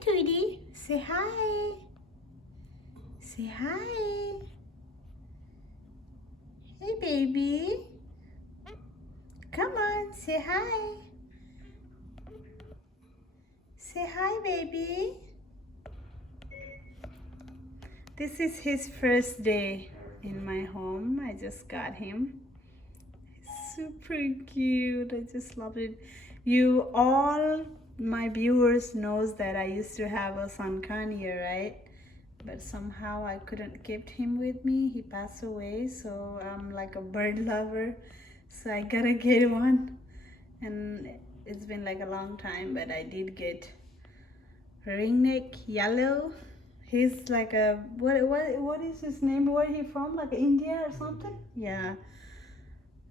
Tweety. Say hi. Say hi. Hey, baby. Come on, say hi. Say hi, baby. This is his first day in my home. I just got him. Super cute. I just love it. You all my viewers knows that I used to have a suncan here, right? But somehow I couldn't keep him with me. He passed away, so I'm like a bird lover, so I gotta get one. And it's been like a long time, but I did get ringneck yellow. He's like a what is his name? Where he from? Like India or something? Yeah.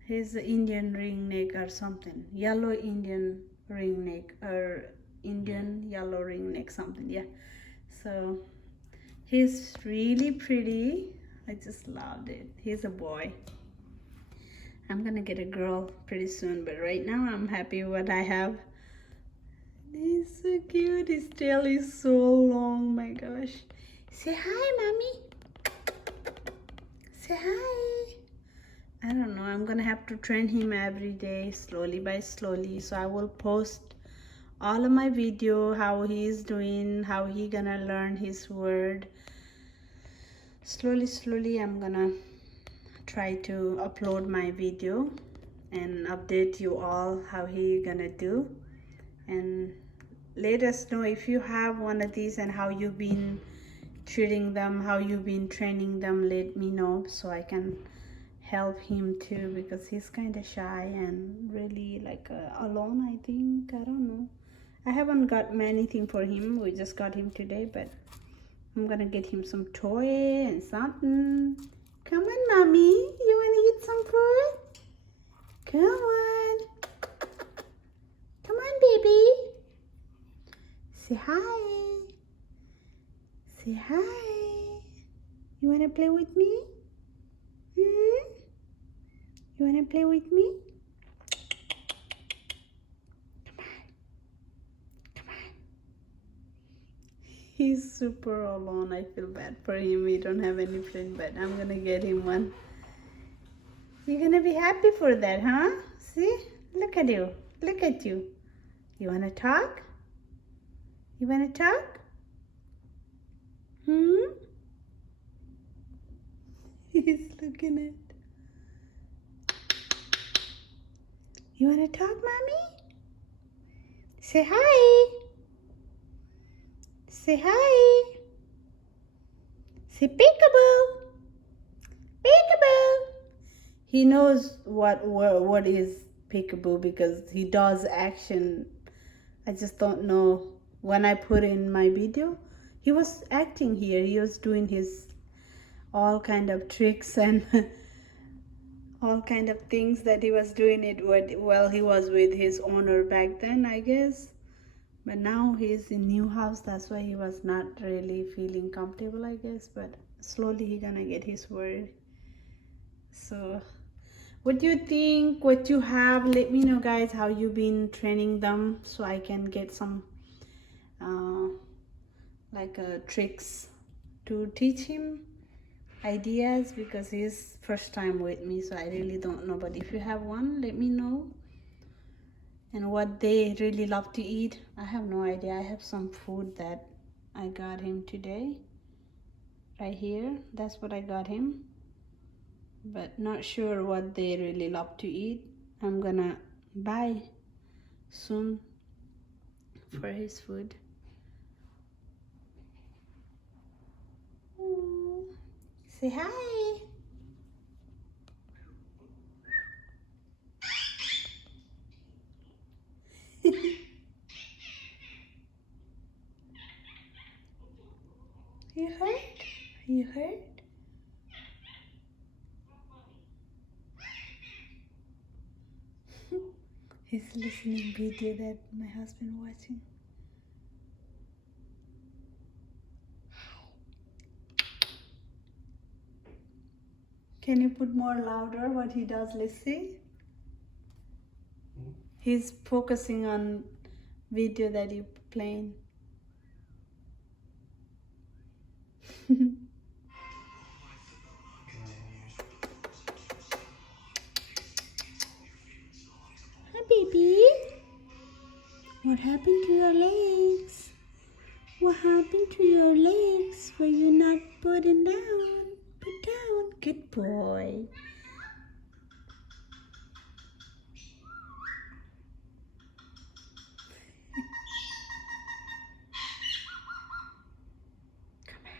He's Indian ringneck or something. Yellow Indian ringneck or Indian yellow ringneck something. Yeah. So he's really pretty. I just loved it. He's a boy. I'm gonna get a girl pretty soon, but right now I'm happy with what I have. He's so cute. His tail is so long. My gosh. Say hi, mommy. Say hi. I don't know. I'm gonna have to train him every day, slowly by slowly. So I will post all of my video, how he's doing, how he gonna learn his word. Slowly, I'm gonna try to upload my video and update you all how he gonna do. And let us know if you have one of these and how you've been treating them, how you've been training them. Let me know so I can help him too, because he's kind of shy and really like alone, I think. I don't know. I haven't got anything for him. We just got him today, but I'm gonna get him some toy and something. Come on, mommy. You wanna eat some food? Come on. Come on, baby. Say hi. Say hi. You wanna play with me? Hmm? You wanna play with me? Come on. Come on. He's super alone. I feel bad for him. We don't have any friend, but I'm gonna get him one. You're gonna be happy for that, huh? See? Look at you. Look at you. You wanna talk? You wanna talk? Hmm? He's looking at. You wanna talk, mommy? Say hi. Say hi. Say peekaboo. Peekaboo. He knows what is peekaboo because he does action. I just don't know. When I put in my video, he was acting here. He was doing his all kind of tricks and all kind of things that he was doing it while he was with his owner back then, I guess. But now he's in new house. That's why he was not really feeling comfortable, I guess. But slowly he gonna get his word. So what do you think? What you have? Let me know, guys, how you been training them so I can get some tricks to teach him ideas, because he's first time with me, so I really don't know. But if you have one, let me know. And what they really love to eat, I have no idea. I have some food that I got him today right here. That's what I got him, but not sure what they really love to eat. I'm gonna buy soon for his food. Ooh. Say hi. You hurt? You hurt? He's listening video that my husband watching. Can you put more louder what he does? Let's see. He's focusing on video that you playing. Hi, baby. What happened to your legs? What happened to your legs? Were you not putting down? Put down. Good boy. Come on.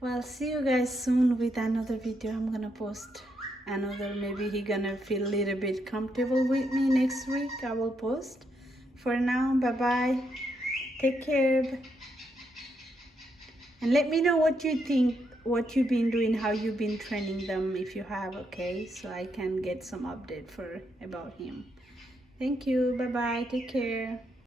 Well, see you guys soon with another video. I'm gonna post another. Maybe he gonna feel a little bit comfortable with me next week. I will post. For now, bye bye. Take care. And let me know what you think, what you've been doing, how you've been training them, if you have, okay? So I can get some update about him. Thank you. Bye bye. Take care.